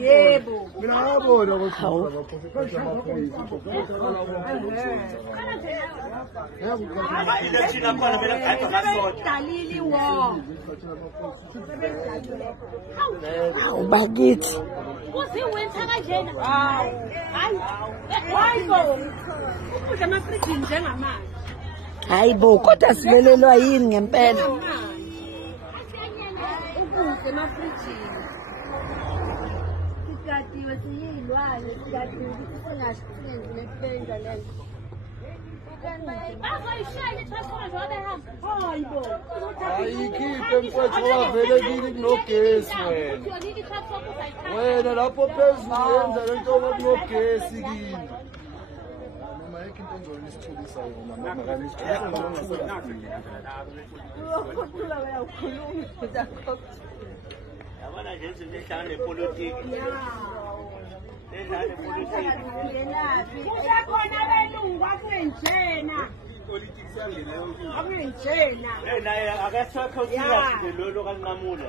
Yebo. Bakithi. Kuziwentha kanjena. Hayibo. Ukudla amafrijini njengamanje. Hayibo, kodwa sivelelwa yini ngempela? Ukudla amafrijini. Sigadiwe siyilwane, sigadiwe ukuthi singasenzi nephenja lento. Bazoyishaya i-transformer njengoba behamba. Hayibo. Ayikhiphe mfowethu ngoba vele kini kunogesi wena. Wena lapho phezulu yenza lento ngoba kunogesi kini. Noma yekho into engcono nisithulisa yona noma kanisithulisa noma ngasafiki. Uyokhulula wena ukhuluma zakho. Yabona nje izinto ehlangana nepolitiki. Kusekhona abelungu akuyenjena. Akuyenjena. Naye akasakho serious lolo kaNqamula.